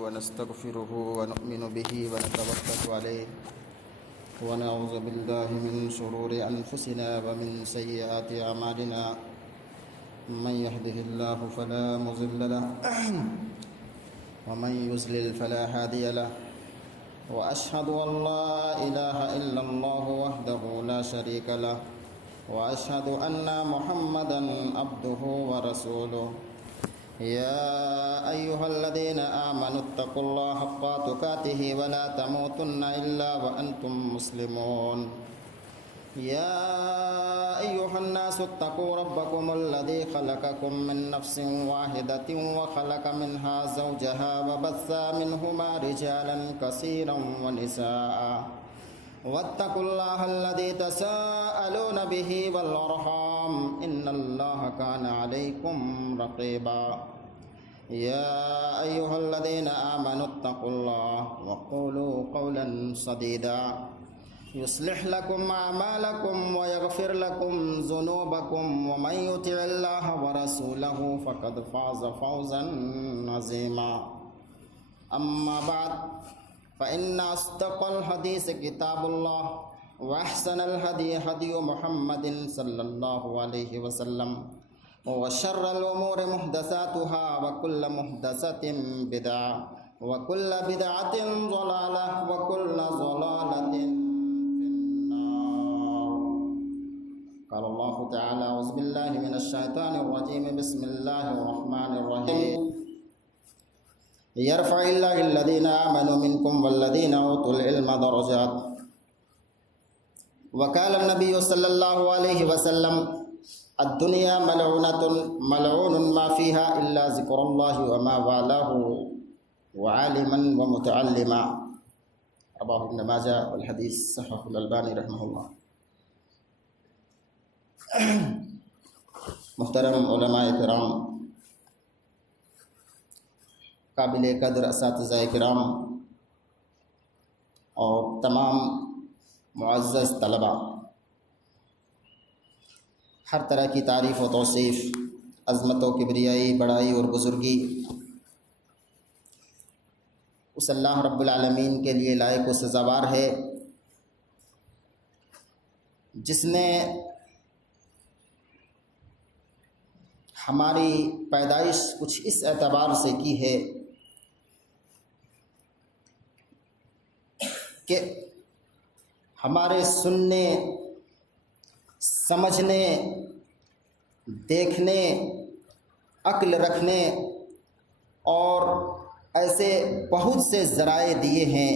ونستغفره ونؤمن به ونتوكل عليه ونعوذ بالله من شرور أنفسنا ومن سيئات أعمالنا من يهده الله فلا مضل له ومن يضلل فلا هادي له وأشهد أن لا إله إلا الله وحده لا شريك له وأشهد أن محمدا عبده ورسوله يا أيها الذين آمنوا اتقوا الله حق تقاته ولا تموتن إلا وأنتم مسلمون يا أيها الناس اتقوا ربكم الذي خلقكم من نفس واحدة وخلق منها زوجها وبث منهما رجالا كثيرا ونساء واتقوا الله الذي تساءلون به والأرحام إن الله كان عليكم رقيبا يا أيها الذين آمنوا اتقوا الله وقولوا قولا سديدا يصلح لكم أعمالكم ويغفر لكم ذنوبكم ومن يطع الله ورسوله فقد فاز فوزا عظيما أما بعد فإن أصدق الحديث كتاب الله وأحسن الهدي هدي محمد صلى الله عليه وسلم وشر الأمور محدثاتها وكل محدثة بدعة وكل بدعة ضلالة وكل ضلالة في النار. قال الله تعالى أعوذ بالله من الشيطان الرجيم بسم الله الرحمن الرحيم يرفع الله الذين آمنوا منكم والذين أوتوا العلم درجات وقال النبي صلى الله عليه وسلم الدنيا ملعونة ملعون ما فيها إلا ذكر الله وما والاه وعالما ومتعلما رواه ابن ماجه والحديث صححه الألباني رحمه الله. محترم علماء کرام، قابل قدر اساتذہ کرام اور تمام معزز طلباء، ہر طرح کی تعریف و توصیف، عظمت و کبریائی، بڑائی اور بزرگی اس اللہ رب العالمین کے لیے لائق و سزاوار ہے جس نے ہماری پیدائش کچھ اس اعتبار سے کی ہے کہ ہمارے سننے، سمجھنے، دیکھنے، عقل رکھنے اور ایسے بہت سے ذرائع دیے ہیں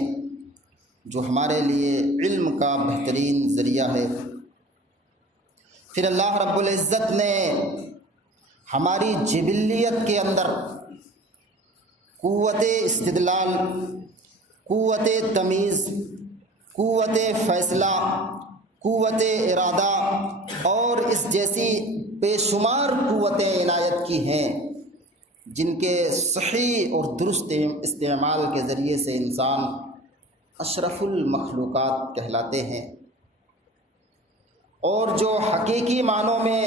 جو ہمارے لیے علم کا بہترین ذریعہ ہے۔ پھر اللہ رب العزت نے ہماری جبلیت کے اندر قوت استدلال، قوت تمیز، قوت فیصلہ، قوت ارادہ اور اس جیسی بے شمار قوتیں عنایت کی ہیں جن کے صحیح اور درست استعمال کے ذریعے سے انسان اشرف المخلوقات کہلاتے ہیں، اور جو حقیقی معنوں میں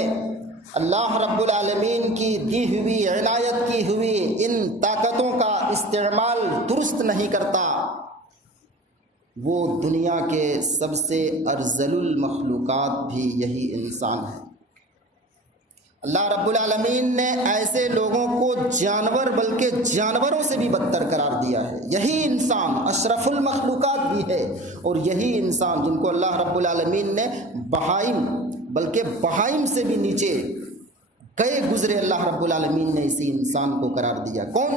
اللہ رب العالمین کی دی ہوئی، عنایت کی ہوئی ان طاقتوں کا استعمال درست نہیں کرتا، وہ دنیا کے سب سے ارذل المخلوقات بھی یہی انسان ہے۔ اللہ رب العالمین نے ایسے لوگوں کو جانور، بلکہ جانوروں سے بھی بدتر قرار دیا ہے۔ یہی انسان اشرف المخلوقات بھی ہے، اور یہی انسان جن کو اللہ رب العالمین نے بہائم، بلکہ بہائم سے بھی نیچے گئے گزرے اللہ رب العالمین نے اسی انسان کو قرار دیا۔ کون؟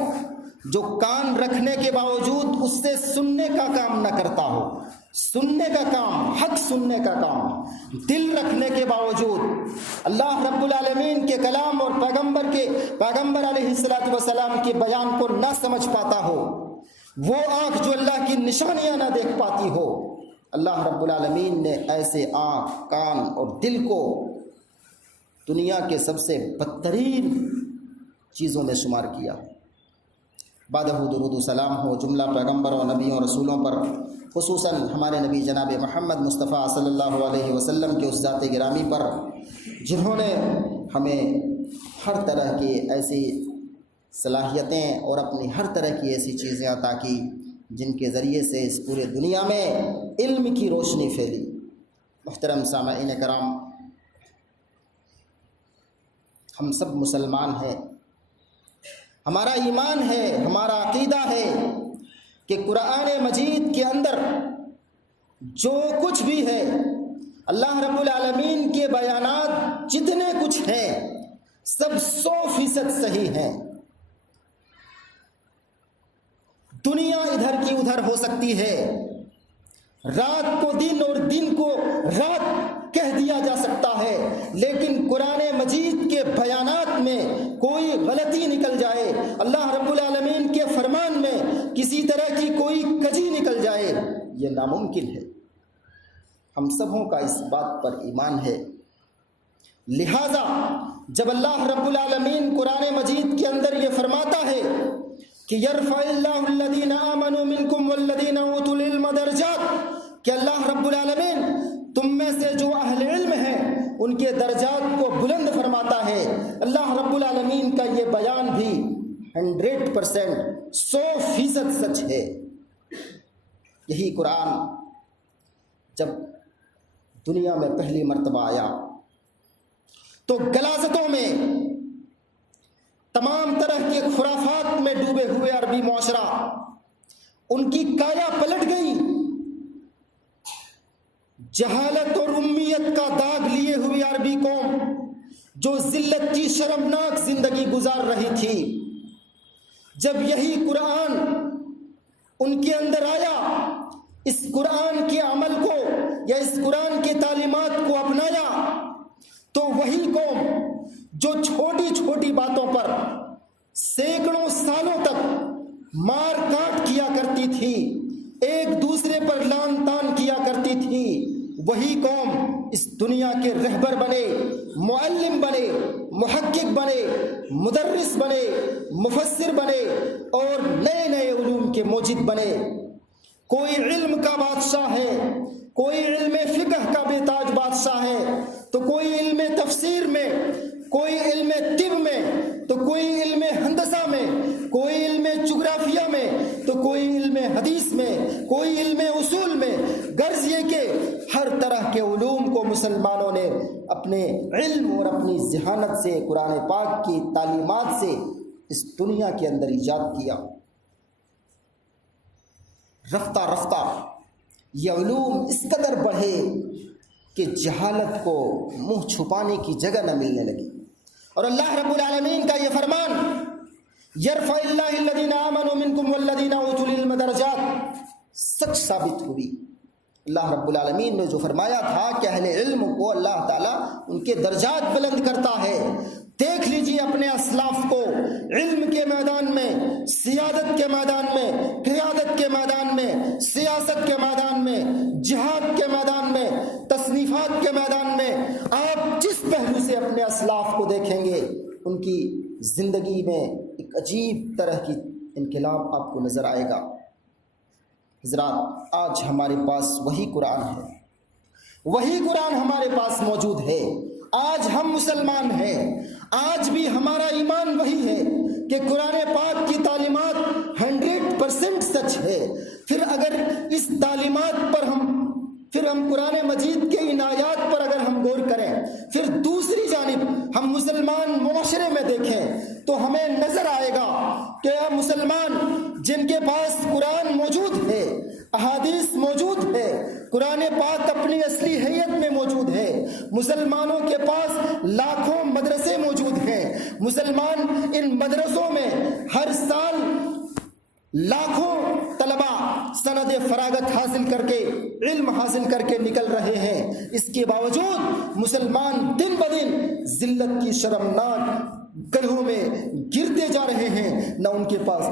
جو کان رکھنے کے باوجود اس سے سننے کا کام نہ کرتا ہو، سننے کا کام، حق سننے کا کام، دل رکھنے کے باوجود اللہ رب العالمین کے کلام اور پیغمبر علیہ السلام کے بیان کو نہ سمجھ پاتا ہو، وہ آنکھ جو اللہ کی نشانیاں نہ دیکھ پاتی ہو، اللہ رب العالمین نے ایسے آنکھ، کان اور دل کو دنیا کے سب سے بدترین چیزوں میں شمار کیا۔ بعدہ درود و سلام ہو جملہ پیغمبروں، نبیوں، رسولوں پر، خصوصاً ہمارے نبی جناب محمد مصطفیٰ صلی اللہ علیہ وسلم کے اس ذات گرامی پر جنہوں نے ہمیں ہر طرح کی ایسی صلاحیتیں اور اپنی ہر طرح کی ایسی چیزیں عطا کی جن کے ذریعے سے اس پورے دنیا میں علم کی روشنی پھیلی۔ محترم سامعین کرام، ہم سب مسلمان ہیں، ہمارا ایمان ہے، ہمارا عقیدہ ہے کہ قرآن مجید کے اندر جو کچھ بھی ہے، اللہ رب العالمین کے بیانات جتنے کچھ ہیں سب 100% صحیح ہیں۔ دنیا ادھر کی ادھر ہو سکتی ہے، رات کو دن اور دن کو رات کہہ دیا جا سکتا ہے، لیکن قرآن مجید کے بیانات میں کوئی غلطی نکل جائے، اللہ رب العالمین کے فرمان میں کسی طرح کی کوئی کجی نکل جائے، یہ ناممکن ہے۔ ہم سبوں کا اس بات پر ایمان ہے۔ لہذا جب اللہ رب العالمین قرآن مجید کے اندر یہ فرماتا ہے کہ یرفع اللہ الذین آمنوا منکم والذین اوتوا العلم درجات، کہ اللہ رب العالمین تم میں سے جو اہل علم ہیں ان کے درجات کو بلند فرماتا ہے، اللہ رب العالمین کا یہ بیان بھی 100% سچ ہے۔ یہی قرآن جب دنیا میں پہلی مرتبہ آیا تو غلاظتوں میں، تمام طرح کے خرافات میں ڈوبے ہوئے عربی معاشرہ، ان کی کایا پلٹ گئی، جہالت اور امیت کا داغ لیے ہوئی عربی قوم جو ذلت کی شرمناک زندگی گزار رہی تھی، جب یہی قرآن ان کے اندر آیا، اس قرآن کے عمل کو یا اس قرآن کے تعلیمات کو اپنایا، تو وہی قوم جو چھوٹی چھوٹی باتوں پر سینکڑوں سالوں تک مار کاٹ کیا کرتی تھی، ایک دوسرے پر لان تان کیا کرتی تھی، وہی قوم اس دنیا کے رہبر بنے، معلم بنے، محقق بنے، مدرس بنے، مفسر بنے اور نئے نئے علوم کے موجد بنے۔ کوئی علم کا بادشاہ ہے، کوئی علم فقہ کا بے تاج بادشاہ ہے، تو کوئی علم تفسیر میں، کوئی علم طب میں، تو کوئی علم ہندسہ میں، کوئی علم جغرافیہ میں، تو کوئی علم حدیث میں، کوئی علم اصول میں۔ غرض یہ کہ ہر طرح کے علوم کو مسلمانوں نے اپنے علم اور اپنی ذہانت سے، قرآن پاک کی تعلیمات سے اس دنیا کے اندر ایجاد کیا۔ رفتہ رفتہ یہ علوم اس قدر بڑھے کہ جہالت کو منہ چھپانے کی جگہ نہ ملنے لگی، اور اللہ رب العالمین کا یہ فرمان یرفع اللہ الذین آمنوا منکم والذین اوتوا العلم درجات سچ ثابت ہوئی۔ اللہ رب العالمین نے جو فرمایا تھا کہ اہل علم کو اللہ تعالیٰ ان کے درجات بلند کرتا ہے، دیکھ لیجیے اپنے اسلاف کو علم کے میدان میں، سیادت کے میدان میں، قیادت کے میدان میں، سیاست کے میدان میں، جہاد کے میدان میں، تصنیفات کے میدان میں، آپ جس پہلو سے اپنے اسلاف کو دیکھیں گے ان کی زندگی میں ایک عجیب طرح کی انقلاب آپ کو نظر آئے گا۔ حضرات، آج ہمارے پاس وہی قرآن ہے، وہی قرآن ہمارے پاس موجود ہے، آج ہم مسلمان ہیں، آج بھی ہمارا ایمان وہی ہے کہ قرآن پاک کی تعلیمات 100% سچ ہے۔ پھر اگر اس تعلیمات پر ہم قرآن مجید کے ان آیات پر اگر ہم غور کریں، پھر دوسری جانب ہم مسلمان معاشرے میں دیکھیں تو ہمیں نظر آئے گا کہ مسلمان جن کے پاس قرآن موجود ہے، احادیث موجود ہے، قرآن پاک اپنی اصلی حیت میں موجود ہے، مسلمانوں کے پاس لاکھوں مدرسے موجود ہیں، مسلمان ان مدرسوں میں ہر سال لاکھوں طلبہ سند فراغت حاصل کر کے، علم حاصل کر کے نکل رہے ہیں، اس کے باوجود مسلمان دن بدن ذلت کی شرمناک گڑھوں میں گرتے جا رہے ہیں۔ نہ ان کے پاس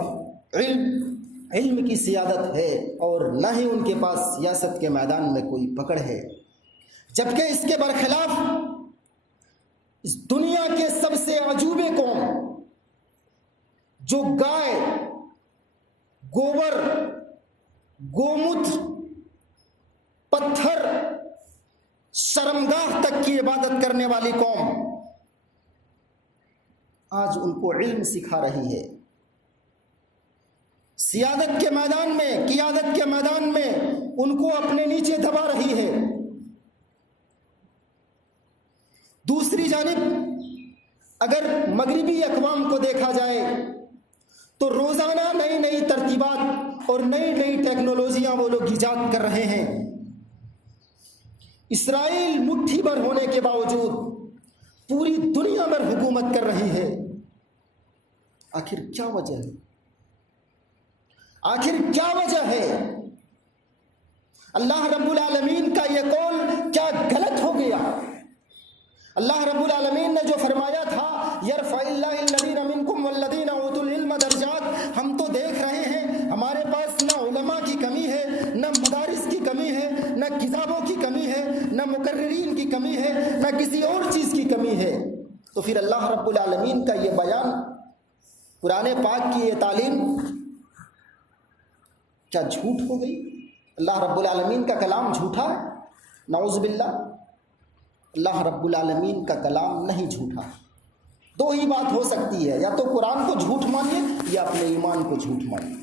علم کی سیادت ہے اور نہ ہی ان کے پاس سیاست کے میدان میں کوئی پکڑ ہے، جبکہ اس کے برخلاف اس دنیا کے سب سے عجوبے قوم جو گائے، گوبر، گوموتر، پتھر، شرمگاہ تک کی عبادت کرنے والی قوم آج ان کو علم سکھا رہی ہے۔ سیادت کے میدان میں، قیادت کے میدان میں ان کو اپنے نیچے دبا رہی ہے۔ دوسری جانب اگر مغربی اقوام کو دیکھا جائے تو روزانہ نئی نئی ترتیبات اور نئی نئی ٹیکنالوجیاں وہ لوگ ایجاد کر رہے ہیں۔ اسرائیل مٹھی بھر ہونے کے باوجود پوری دنیا پر حکومت کر رہی ہے۔ آخر کیا وجہ ہے؟ آخر کیا وجہ ہے؟ اللہ رب العالمین کا یہ قول کیا غلط ہو گیا؟ اللہ رب العالمین نے جو فرمایا تھا یرفع اللہ الذین منکم والذین اوتوا العلم درجات، ہم تو دیکھ رہے ہیں ہمارے پاس نہ علماء کی کمی ہے، نہ مدارس کی کمی ہے، نہ کتابوں کی کمی ہے، نہ مقررین کی کمی ہے، نہ کسی اور چیز کی کمی ہے۔ تو پھر اللہ رب العالمین کا یہ بیان، قرآن پاک کی یہ تعلیم کیا جھوٹ ہو گئی؟ اللہ رب العالمین کا کلام جھوٹا ہے؟ نعوذ باللہ، اللہ رب العالمین کا کلام نہیں جھوٹا۔ دو ہی بات ہو سکتی ہے، یا تو قرآن کو جھوٹ مانیے یا اپنے ایمان کو جھوٹ مانیے۔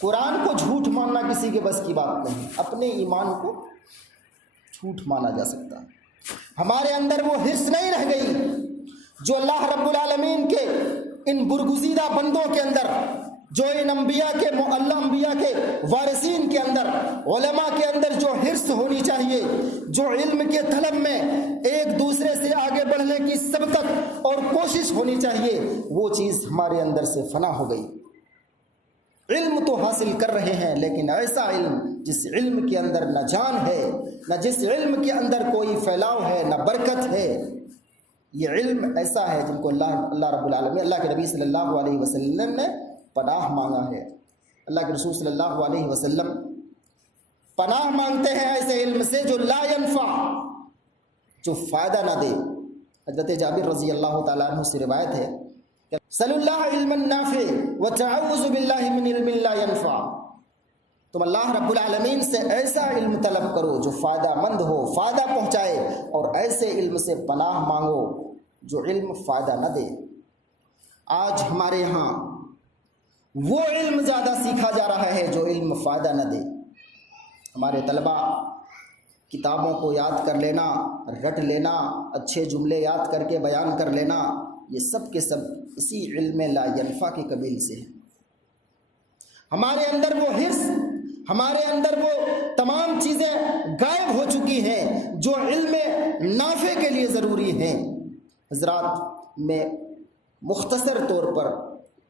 قرآن کو جھوٹ ماننا کسی کے بس کی بات نہیں، اپنے ایمان کو جھوٹ مانا جا سکتا ہے۔ ہمارے اندر وہ حرص نہیں رہ گئی جو اللہ رب العالمین کے ان برگزیدہ بندوں کے اندر، جو ان انبیاء کے وارثین کے اندر، علماء کے اندر جو حرص ہونی چاہیے، جو علم کے طلب میں ایک دوسرے سے آگے بڑھنے کی سبقت اور کوشش ہونی چاہیے، وہ چیز ہمارے اندر سے فنا ہو گئی۔ علم تو حاصل کر رہے ہیں، لیکن ایسا علم جس علم کے اندر نہ جان ہے، نہ جس علم کے اندر کوئی پھیلاؤ ہے، نہ برکت ہے۔ یہ علم ایسا ہے جن کو اللہ رب العالمین، اللہ کے نبی صلی اللہ علیہ وسلم نے پناہ مانگا ہے۔ اللہ کے رسول صلی اللہ علیہ وسلم پناہ مانگتے ہیں ایسے علم سے جو لا ينفع، جو فائدہ نہ دے۔ حضرت جابر رضی اللہ تعالیٰ عنہ سے روایت ہے کہ صلی اللہ علما نافع وتعوذ باللہ من علم لا ينفع، تم اللہ رب العالمین سے ایسا علم طلب کرو جو فائدہ مند ہو، فائدہ پہنچائے، اور ایسے علم سے پناہ مانگو جو علم فائدہ نہ دے۔ آج ہمارے یہاں وہ علم زیادہ سیکھا جا رہا ہے جو علم فائدہ نہ دے۔ ہمارے طلباء کتابوں کو یاد کر لینا، رٹ لینا، اچھے جملے یاد کر کے بیان کر لینا، یہ سب کے سب اسی علم لا ينفع کے قبیل سے ہے۔ ہمارے اندر وہ حرص، ہمارے اندر وہ تمام چیزیں غائب ہو چکی ہیں جو علم نافع کے لیے ضروری ہیں۔ حضرات، میں مختصر طور پر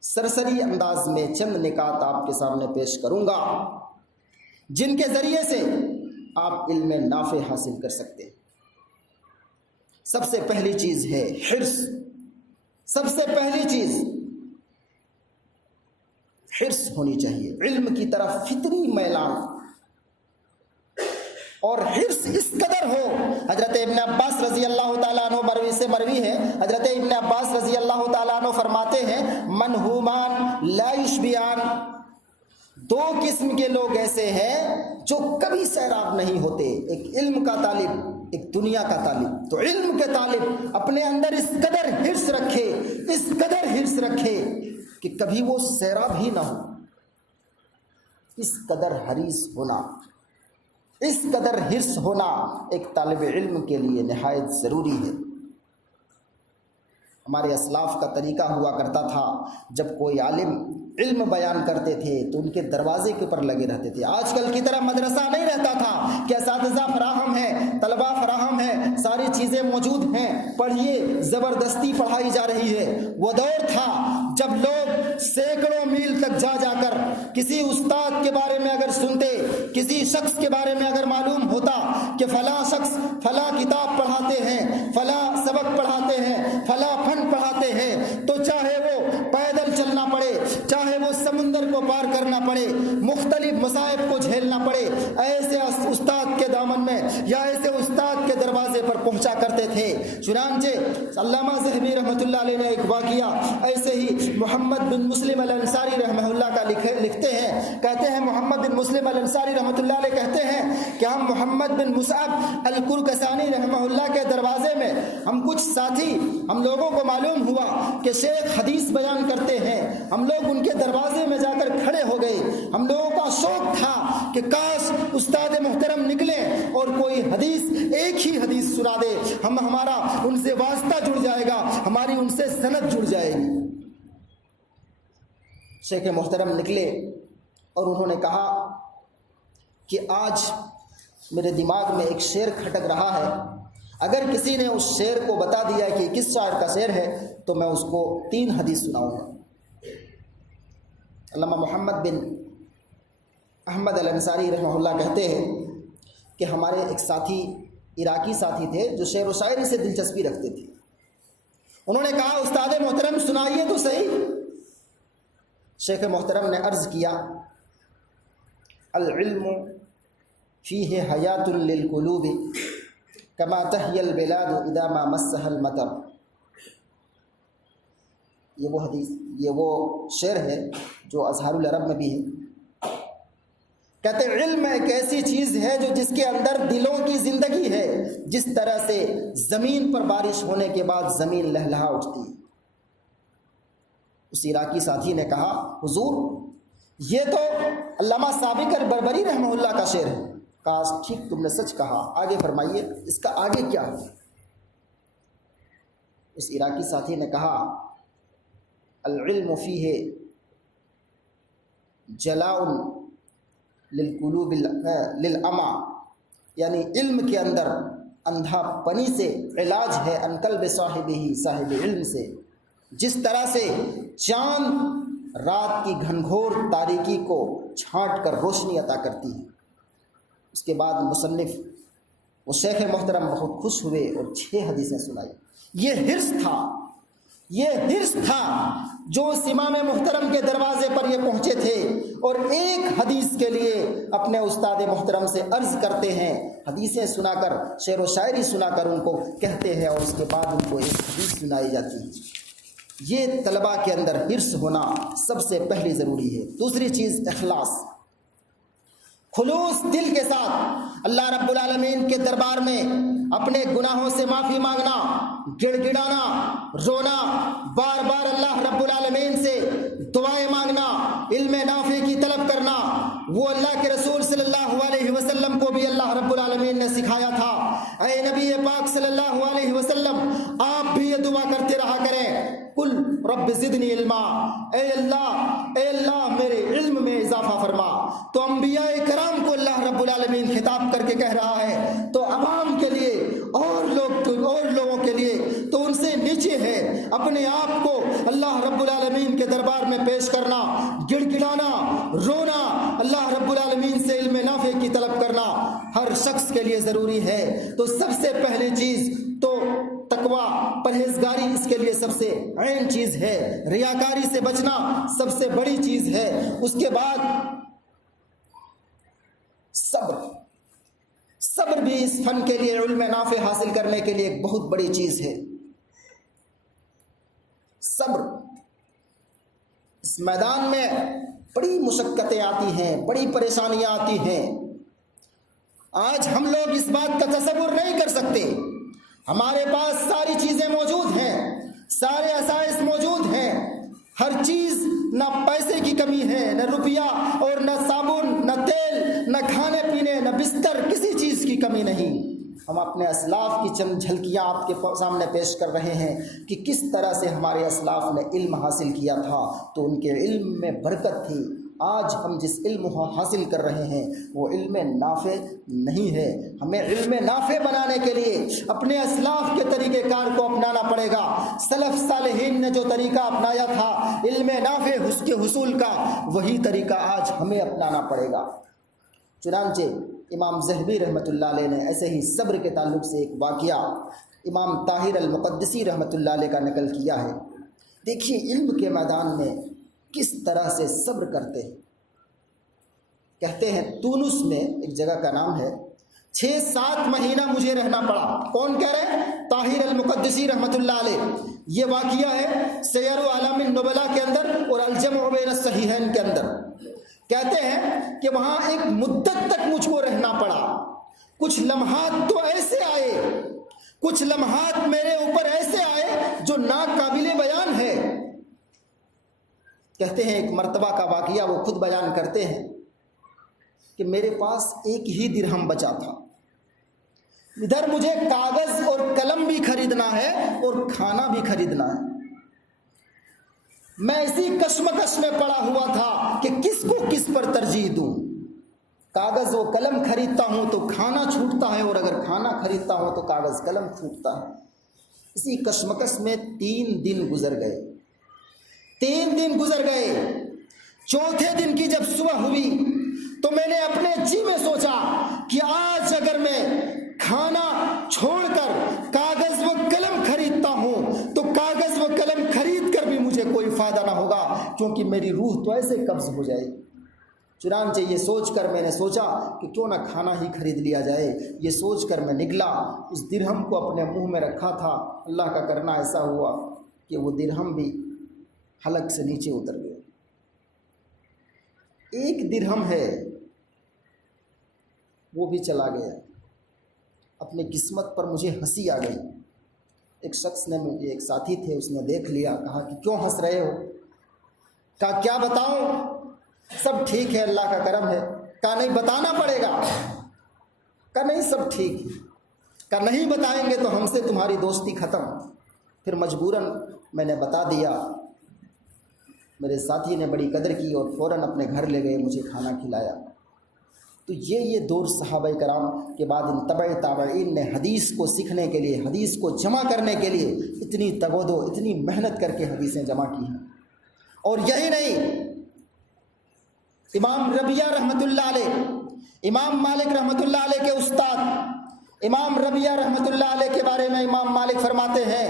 سرسری انداز میں چند نکات آپ کے سامنے پیش کروں گا جن کے ذریعے سے آپ علم نافع حاصل کر سکتے ہیں۔ سب سے پہلی چیز ہے حرص۔ سب سے پہلی چیز حرص ہونی چاہیے، علم کی طرف فطری میلان، اور حرص اس قدر ہو۔ حضرت ابن عباس رضی اللہ تعالیٰ عنہ مروی ہے، حضرت ابن عباس رضی اللہ تعالیٰ عنہ فرماتے ہیں منہومان لا یشبعان، دو قسم کے لوگ ایسے ہیں جو کبھی سیراب نہیں ہوتے، ایک علم کا طالب، ایک دنیا کا طالب۔ تو علم کے طالب اپنے اندر اس قدر حرص رکھے، اس قدر حرص رکھے کہ کبھی وہ سیراب ہی نہ ہو۔ اس قدر حریص ہونا، اس قدر حرص ہونا ایک طالب علم کے لیے نہایت ضروری ہے۔ ہمارے اسلاف کا طریقہ ہوا کرتا تھا، جب کوئی عالم علم بیان کرتے تھے تو ان کے دروازے کے اوپر لگے رہتے تھے۔ آج کل کی طرح مدرسہ نہیں رہتا تھا کہ اساتذہ فراہم ہیں، طلباء فراہم ہیں، ساری چیزیں موجود ہیں، پڑھیے، زبردستی پڑھائی جا رہی ہے۔ وہ دور تھا جب لوگ سینکڑوں میل تک جا جا کر کسی استاد کے بارے میں اگر سنتے، کسی شخص کے بارے میں اگر معلوم ہوتا کہ فلاں شخص فلاں کتاب پڑھاتے ہیں، فلاں سبق پڑھاتے ہیں، فلاں فن پڑھاتے ہیں، تو چاہے وہ پیدل چلنا پڑے، چاہے وہ سمندر کو پار کرنا پڑے، مختلف مصائب کو جھیلنا پڑے، ایسے استاد کے دامن میں یا ایسے استاد کے دروازے پر پہنچا کرتے تھے۔ چنانچہ علامہ ذہبی رحمۃ اللہ علیہ نے ایک واقعہ ایسے ہی محمد بن مسلم الانصاری رحمہ اللہ کا لکھتے ہیں، کہتے ہیں محمد بن مسلم الانصاری رحمۃ اللہ علیہ کہتے ہیں کہ ہم محمد بن مصعب القرقسانی رحمہ اللہ کے دروازے میں ہم کچھ ساتھی، ہم لوگوں کو معلوم ہوا کہ شیخ حدیث بیان کرتے ہیں، ہم لوگ ان کے دروازے میں جا کر کھڑے ہو گئے۔ ہم لوگوں کا شوق تھا کہ کاش استاد محترم نکلے اور کوئی حدیث، ایک ہی حدیث سنا دے، ہمارا ان سے واسطہ جڑ جائے گا، ہماری ان سے سند جڑ جائے گی۔ شیخ محترم نکلے اور انہوں نے کہا کہ آج میرے دماغ میں ایک شعر کھٹک رہا ہے، اگر کسی نے اس شعر کو بتا دیا کہ کس شاعر کا شعر ہے تو میں اس کو 3 حدیث سناؤں گا۔ علامہ محمد بن احمد الانصاری رحمہ اللہ کہتے ہیں کہ ہمارے ایک ساتھی، عراقی ساتھی تھے جو شعر و شاعری سے دلچسپی رکھتے تھے، انہوں نے کہا استاد محترم سنائیے تو صحیح۔ شیخ محترم نے عرض کیا العلم فیہ حیات للقلوب کما تحی البلاد اذا ما مسها المطر۔ یہ وہ شعر ہے جو اظہار العرب میں بھی ہے۔ کہتے علم ایک ایسی چیز ہے جو جس کے اندر دلوں کی زندگی ہے، جس طرح سے زمین پر بارش ہونے کے بعد زمین لہلہا اٹھتی ہے۔ اس عراقی ساتھی نے کہا حضور یہ تو علامہ سابق البربری رحمہ اللہ کا شعر ہے۔ کاش ٹھیک تم نے سچ کہا، آگے فرمائیے اس کا آگے کیا ہے؟ اس عراقی ساتھی نے کہا العلم فیہ جلاء للقلوب للعمی، یعنی علم کے اندر اندھا پنی سے علاج ہے ان قلب صاحب علم سے، جس طرح سے چاند رات کی گھنگھور تاریکی کو چھانٹ کر روشنی عطا کرتی ہے۔ اس کے بعد مصنف وہ شیخ محترم بہت خوش ہوئے اور 6 حدیثیں سنائی۔ یہ حرص تھا جو اس امام محترم کے دروازے پر یہ پہنچے تھے اور ایک حدیث کے لیے اپنے استاد محترم سے عرض کرتے ہیں، حدیثیں سنا کر، شعر و شاعری سنا کر ان کو کہتے ہیں اور اس کے بعد ان کو ایک حدیث سنائی جاتی ہے۔ یہ طلباء کے اندر حرص ہونا سب سے پہلی ضروری ہے۔ دوسری چیز اخلاص، خلوص دل کے ساتھ اللہ رب العالمین کے دربار میں اپنے گناہوں سے معافی مانگنا، گڑ گڑانا، رونا، بار بار اللہ رب العالمین سے دعائیں مانگنا، علم نافع کی طلب کرنا۔ وہ اللہ کے رسول صلی اللہ علیہ وسلم کو بھی اللہ رب العالمین نے سکھایا تھا، اے نبی پاک صلی اللہ علیہ وسلم آپ بھی یہ دعا کرتے رہا کریں، قل رب زدنی علما، اے اللہ میرے علم میں اضافہ فرما۔ تو انبیاء کرام کو اللہ رب العالمین خطاب کر کے کہہ رہا ہے، تو عوام کے لیے اور لوگوں کے لیے تو ان سے نیچے ہے اپنے آپ کو اللہ رب العالمین کے دربار میں پیش کرنا، گڑ گڑانا، رونا، اللہ رب العالمین سے علم نافع کی طلب کرنا ہر شخص کے لیے ضروری ہے۔ تو سب سے پہلی چیز تو تقویٰ، پرہیزگاری اس کے لیے سب سے عین چیز ہے، ریاکاری سے بچنا سب سے بڑی چیز ہے۔ اس کے بعد صبر بھی اس فن کے لیے، علم نافع حاصل کرنے کے لیے ایک بہت بڑی چیز ہے۔ صبر، اس میدان میں بڑی مشقتیں آتی ہیں، بڑی پریشانیاں آتی ہیں۔ آج ہم لوگ اس بات کا تصور نہیں کر سکتے، ہمارے پاس ساری چیزیں موجود ہیں، سارے اسائس موجود ہیں، ہر چیز، نہ پیسے کی کمی ہے، نہ روپیہ اور نہ صابن، نہ تیل، نہ کھانے پینے، نہ بستر، کسی چیز کی کمی نہیں۔ ہم اپنے اسلاف کی چند جھلکیاں آپ کے سامنے پیش کر رہے ہیں کہ کس طرح سے ہمارے اسلاف نے علم حاصل کیا تھا، تو ان کے علم میں برکت تھی۔ آج ہم جس علم حاصل کر رہے ہیں وہ علم نافع نہیں ہے۔ ہمیں علم نافع بنانے کے لیے اپنے اسلاف کے طریقہ کار کو اپنانا پڑے گا۔ سلف صالحین نے جو طریقہ اپنایا تھا علم نافع اس کے حصول کا، وہی طریقہ آج ہمیں اپنانا پڑے گا۔ چنانچہ امام ذہبی رحمۃ اللہ علیہ نے ایسے ہی صبر کے تعلق سے ایک واقعہ امام طاہر المقدسی رحمۃ اللہ علیہ کا نقل کیا ہے۔ دیکھیے علم کے میدان میں کس طرح سے صبر کرتے ہیں۔ کہتے ہیں تونس میں ایک جگہ کا نام ہے، 6-7 مہینہ مجھے رہنا پڑا۔ کون کہہ رہے ہیں؟ طاہر المقدسی رحمۃ اللہ علیہ۔ یہ واقعہ ہے سیر اعلام النبلاء کے اندر اور الجمع بین الصحیحین کے اندر۔ کہتے ہیں کہ وہاں ایک مدت تک مجھ کو رہنا پڑا۔ کچھ لمحات تو ایسے آئے، کچھ لمحات میرے اوپر ایسے آئے جو ناقابل بیان ہے۔ کہتے ہیں ایک مرتبہ کا واقعہ وہ خود بیان کرتے ہیں کہ میرے پاس ایک ہی درہم بچا تھا، ادھر مجھے کاغذ اور قلم بھی خریدنا ہے اور کھانا بھی خریدنا ہے۔ میں اسی کشمکش میں پڑا ہوا تھا کہ کس کو کس پر ترجیح دوں۔ کاغذ و قلم خریدتا ہوں تو کھانا چھوٹتا ہے، اور اگر کھانا خریدتا ہوں تو کاغذ قلم چھوٹتا ہے۔ اسی کشمکش میں 3 دن گزر گئے، 3 دن گزر گئے۔ چوتھے دن کی جب صبح ہوئی تو میں نے اپنے جی میں سوچا کہ آج اگر میں کھانا چھوڑ کر کاغذ و قلم خریدتا ہوں تو کاغذ و قلم خرید کر بھی مجھے کوئی فائدہ نہ ہوگا، کیونکہ میری روح تو ایسے قبض ہو جائے گی۔ چنانچہ یہ سوچ کر میں نے سوچا کہ کیوں نہ کھانا ہی خرید لیا جائے۔ یہ سوچ کر میں نکلا، اس درہم کو اپنے منہ میں رکھا تھا۔ اللہ کا کرنا ایسا ہوا کہ وہ درہم بھی حلق سے نیچے اتر گیا۔ 1 درہم ہے وہ بھی چلا گیا۔ اپنی قسمت پر مجھے ہنسی آ گئی۔ ایک شخص نے مجھے، ایک ساتھی تھے، اس نے دیکھ لیا، کہا کہ کیوں ہنس رہے ہو؟ کہا کیا بتاؤں، سب ٹھیک ہے، اللہ کا کرم ہے۔ کہا نہیں بتانا پڑے گا۔ کہا نہیں سب ٹھیک ہے۔ کہا نہیں بتائیں گے تو ہم سے تمہاری دوستی ختم۔ پھر مجبوراً میں نے بتا دیا۔ میرے ساتھی نے بڑی قدر کی اور فوراً اپنے گھر لے گئے، مجھے کھانا کھلایا۔ تو یہ دور صحابہ کرام کے بعد ان تبع تابعین نے حدیث کو سیکھنے کے لیے، حدیث کو جمع کرنے کے لیے اتنی تگودو، اتنی محنت کر کے حدیثیں جمع کی ہیں۔ اور یہی نہیں، امام ربیعہ رحمۃ اللہ علیہ، امام مالک رحمۃ اللہ علیہ کے استاد امام ربیعہ رحمۃ اللہ علیہ کے بارے میں امام مالک فرماتے ہیں،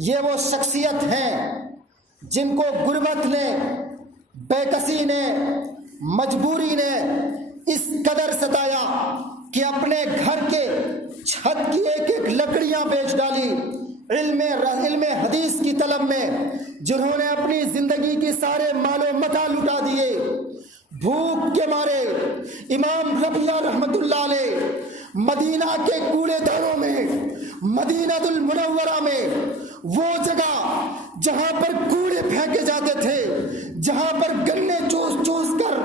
یہ وہ شخصیت ہیں جن کو غربت نے، بے کسی نے، مجبوری نے اس قدر ستایا کہ اپنے گھر کے چھت کی ایک ایک لکڑیاں بیچ ڈالی علم حدیث کی طلب میں، جنہوں نے اپنی زندگی کی سارے مال و متاع لٹا دیے۔ بھوک کے مارے امام ربیعہ رحمۃ اللہ علیہ مدینہ کے کوڑے دانوں میں، مدینہ المنورہ میں، وہ جگہ جہاں پر کوڑے پھینکے جاتے تھے، جہاں پر گنے چوس چوس کر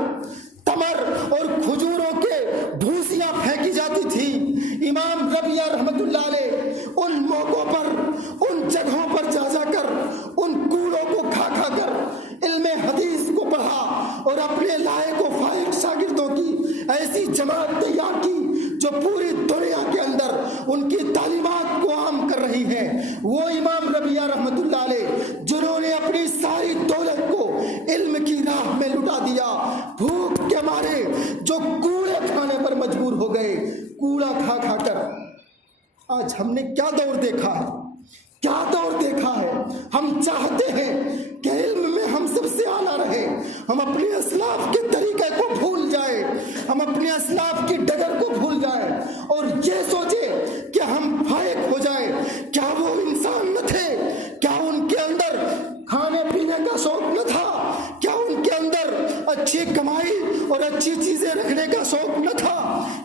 تمر اور کھجوروں کے بھوسیاں پھینکی جاتی تھی، امام ربیعہ رحمۃ اللہ علیہ ان موقعوں پر، ان جگہوں پر جا جا کر ان کوڑوں کو کھا کھا کر علم حدیث کو پڑھا اور اپنے لائق و فائق شاگردوں کی ایسی جماعت تیار کی جو پوری دنیا کے اندر ان کی تعلیمات کو عام کر رہی ہے۔ وہ امام ربیعہ رحمۃ اللہ علیہ جنہوں نے اپنی ساری دولت کو علم کی راہ میں لٹا دیا، بھوک کے مارے جو کوڑے کھانے پر مجبور ہو گئے، کوڑا کھا کھا کر۔ آج ہم نے کیا دور دیکھا ہے، کیا دور دیکھا ہے۔ ہم چاہتے ہیں کہ علم میں ہم سب سے اعلیٰ رہے، ہم اپنے اسلاف کے طریقے کو بھول جائیں، ہم اپنے اسلاف کی ڈگر کو بھول جائیں اور یہ سوچیں کہ ہم فائق ہو جائیں۔ کیا وہ انسان نہ تھے؟ کیا ان کے اندر کھانے پینے کا شوق نہ تھا؟ کیا ان کے اندر اچھی کمائی اور اچھی چیزیں رکھنے کا شوق نہ تھا؟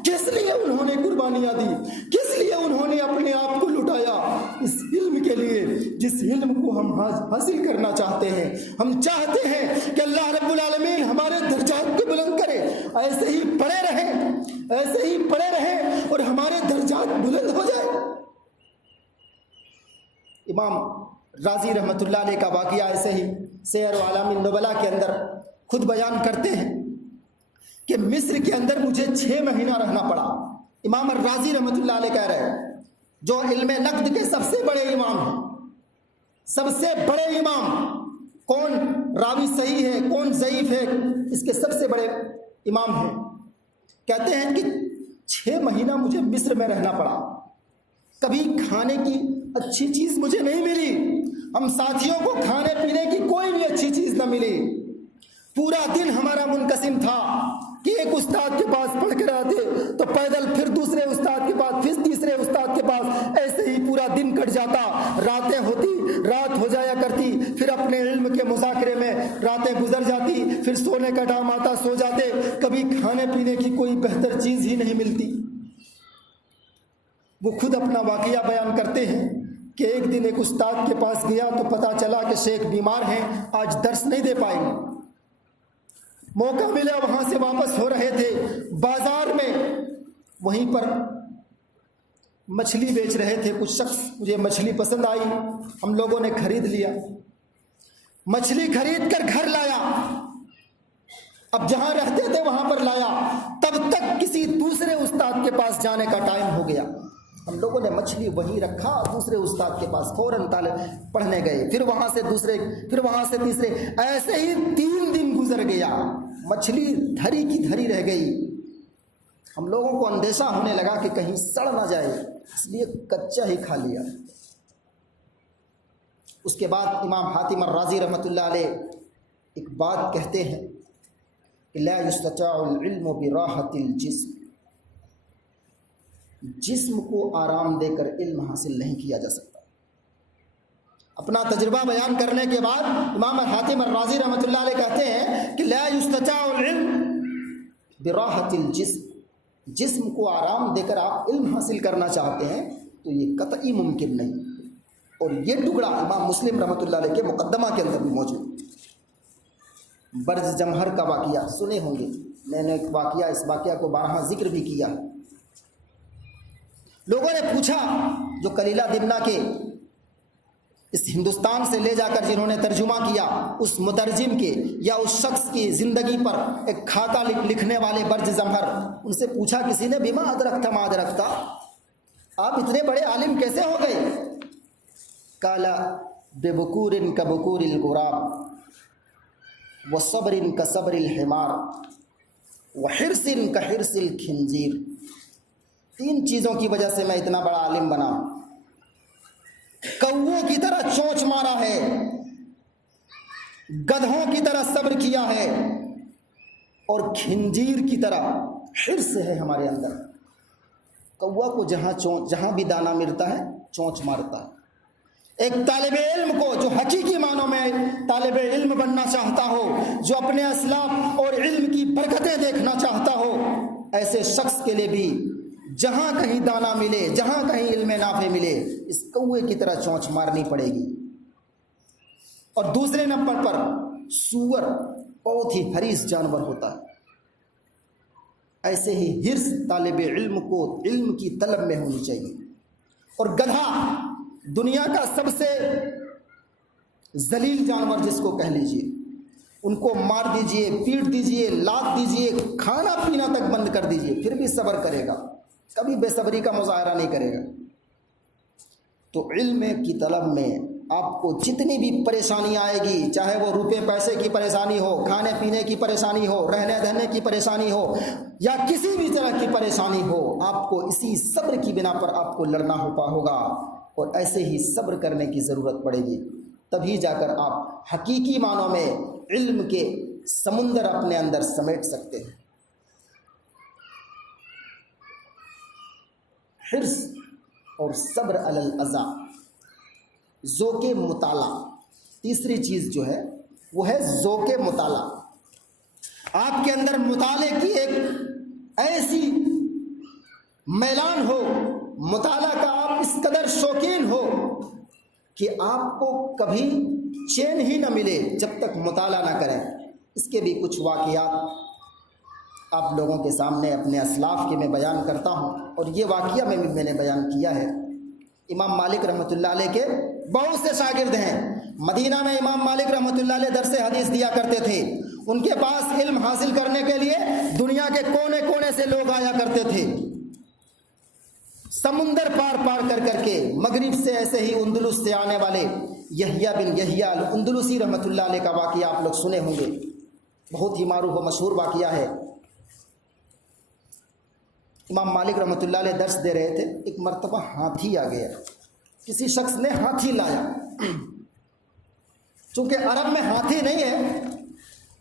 کس لیے انہوں نے قربانیاں دی؟ کس لیے انہوں نے اپنے آپ کو لٹایا؟ اس علم کے لیے جس علم کو ہم حاصل کرنا چاہتے ہیں۔ ہم چاہتے ہیں کہ اللہ رب العالمین ہمارے درجات کو بلند کرے، ایسے ہی پڑے رہیں، ایسے ہی پڑے رہیں اور ہمارے درجات بلند ہو جائیں۔ امام رازی رحمۃ اللہ علیہ کا واقعہ ایسے ہی سیر اعلام النبلاء کے اندر خود بیان کرتے ہیں کہ مصر کے اندر مجھے 6 مہینہ رہنا پڑا۔ امام الرازی رحمۃ اللہ علیہ کہہ رہے ہیں، جو علم نقد کے سب سے بڑے امام ہیں، سب سے بڑے امام، کون راوی صحیح ہے کون ضعیف ہے اس کے سب سے بڑے امام ہیں، کہتے ہیں کہ 6 مہینہ مجھے مصر میں رہنا پڑا، کبھی کھانے کی اچھی چیز مجھے نہیں ملی، ہم ساتھیوں کو کھانے پینے کی کوئی بھی اچھی چیز نہ ملی، پورا دن ہمارا منقسم تھا کہ ایک استاد کے پاس پڑھ کر آتے تو پیدل پھر دوسرے کٹ جاتا، راتیں ہوتی، رات ہو جایا کرتی، پھر اپنے علم کے مذاکرے میں راتیں گزر جاتی، پھر سونے کا ٹائم آتا، سو جاتے، کبھی کھانے پینے کی کوئی بہتر چیز ہی نہیں ملتی۔ وہ خود اپنا واقعہ بیان کرتے ہیں کہ ایک دن ایک استاد کے پاس گیا تو پتا چلا کہ شیخ بیمار ہیں، آج درس نہیں دے پائیں گے۔ موقع ملا، وہاں سے واپس ہو رہے تھے، بازار میں وہیں پر مچھلی بیچ رہے تھے کچھ شخص، مجھے مچھلی پسند آئی، ہم لوگوں نے خرید لیا، مچھلی خرید کر گھر لایا، اب جہاں رہتے تھے وہاں پر لایا، تب تک کسی دوسرے استاد کے پاس جانے کا ٹائم ہو گیا۔ ہم لوگوں نے مچھلی وہیں رکھا، دوسرے استاد کے پاس فوراً پڑھنے گئے، پھر وہاں سے دوسرے، پھر وہاں سے تیسرے، ایسے ہی 3 دن گزر گیا، مچھلی دھری کی دھری رہ گئی۔ ہم لوگوں کو اندیشہ ہونے لگا کہ کہیں سڑ نہ جائے، اس لیے کچا ہی کھا لیا۔ اس کے بعد امام حاتم الرازی رحمۃ اللہ علیہ ایک بات کہتے ہیں کہ لا یستطاع العلم براحۃ الجسم، جسم کو آرام دے کر علم حاصل نہیں کیا جا سکتا۔ اپنا تجربہ بیان کرنے کے بعد امام حاتم الرازی رحمۃ اللہ علیہ کہتے ہیں کہ لا یستطاع العلم براحۃ الجسم، جسم کو آرام دے کر آپ علم حاصل کرنا چاہتے ہیں تو یہ قطعی ممکن نہیں۔ اور یہ ٹکڑا امام مسلم رحمۃ اللہ علیہ کے مقدمہ کے اندر بھی موجود۔ برج جمہر کا واقعہ سنے ہوں گے، میں نے ایک واقعہ، اس واقعہ کو بارہا ذکر بھی کیا۔ لوگوں نے پوچھا، جو کلیلہ دمنہ کے اس ہندوستان سے لے جا کر جنہوں نے ترجمہ کیا، اس مترجم کے یا اس شخص کی زندگی پر ایک خاکہ لکھنے والے برج جمہر، ان سے پوچھا کسی نے، بما ادرکت ما ادرکت، آپ اتنے بڑے عالم کیسے ہو گئے؟ قالا ببکور کبکور الغراب وصبر کصبر الحمار وحرص کحرص الخنزیر، 3 چیزوں کی وجہ سے میں اتنا بڑا عالم بنا۔ کووں کی طرح چونچ مارا ہے، گدھوں کی طرح صبر کیا ہے، اور خنزیر کی طرح حرص ہے ہمارے اندر۔ کوا کو جہاں بھی دانا ملتا ہے چونچ مارتا ہے۔ ایک طالب علم کو جو حقیقی معنوں میں طالب علم بننا چاہتا ہو، جو اپنے اسلاف اور علم کی برکتیں دیکھنا چاہتا ہو، ایسے شخص کے لیے بھی جہاں کہیں دانا ملے، جہاں کہیں علم نافع ملے، اس کوے کی طرح چونچ مارنی پڑے گی۔ اور دوسرے نمبر پر سور بہت ہی حریص جانور ہوتا ہے، ایسے ہی حرص طالب علم کو علم کی طلب میں ہونی چاہیے۔ اور گدھا دنیا کا سب سے ذلیل جانور جس کو کہہ لیجئے، ان کو مار دیجئے، پیٹ دیجئے، لات دیجئے، کھانا پینا تک بند کر دیجئے، پھر بھی صبر کرے گا، کبھی بے صبری کا مظاہرہ نہیں کرے گا۔ تو علم کی طلب میں آپ کو جتنی بھی پریشانی آئے گی، چاہے وہ روپے پیسے کی پریشانی ہو، کھانے پینے کی پریشانی ہو، رہنے دہنے کی پریشانی ہو، یا کسی بھی طرح کی پریشانی ہو، آپ کو اسی صبر کی بنا پر آپ کو لڑنا ہوگا، اور ایسے ہی صبر کرنے کی ضرورت پڑے گی۔ تبھی جا کر آپ حقیقی معنوں میں علم کے سمندر اپنے اندر سمیٹ سکتے ہیں۔ حرص اور صبر علی الاذی، ذوق مطالعہ، تیسری چیز جو ہے وہ ہے ذوق مطالعہ۔ آپ کے اندر مطالعے کی ایک ایسی میلان ہو، مطالعہ کا آپ اس قدر شوقین ہو کہ آپ کو کبھی چین ہی نہ ملے جب تک مطالعہ نہ کریں۔ اس کے بھی کچھ واقعات آپ لوگوں کے سامنے اپنے اسلاف کے میں بیان کرتا ہوں، اور یہ واقعہ میں نے بیان کیا ہے۔ امام مالک رحمۃ اللہ علیہ کے بہت سے شاگرد ہیں، مدینہ میں امام مالک رحمۃ اللہ علیہ درس حدیث دیا کرتے تھے، ان کے پاس علم حاصل کرنے کے لیے دنیا کے کونے کونے سے لوگ آیا کرتے تھے، سمندر پار کر کے۔ مغرب سے ایسے ہی اندلس سے آنے والے یحییٰ بن یحییٰ الاندلسی رحمۃ اللہ علیہ کا واقعہ آپ لوگ سنے ہوں گے، بہت ہی معروف و مشہور واقعہ ہے۔ امام مالک رحمۃ اللہ علیہ درس دے رہے تھے، ایک مرتبہ ہاتھی آ گیا، کسی شخص نے ہاتھی لایا۔ چونکہ عرب میں ہاتھی نہیں ہے،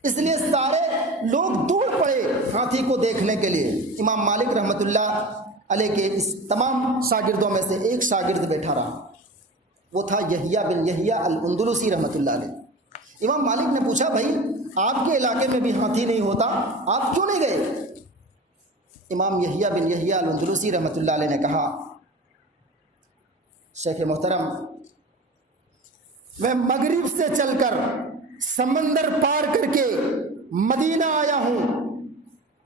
اس لیے سارے لوگ دوڑ پڑے ہاتھی کو دیکھنے کے لیے۔ امام مالک رحمۃ اللہ علیہ کے اس تمام شاگردوں میں سے ایک شاگرد بیٹھا رہا، وہ تھا یحییٰ بن یحییٰ الاندلسی رحمۃ اللہ علیہ۔ امام مالک نے پوچھا بھائی آپ کے علاقے میں بھی ہاتھی نہیں ہوتا، آپ کیوں نہیں گئے؟ امام یحییٰ بن یحییٰ الاندلسی رحمۃ اللہ علیہ نے کہا شیخ محترم میں مغرب سے چل کر سمندر پار کر کے مدینہ آیا ہوں،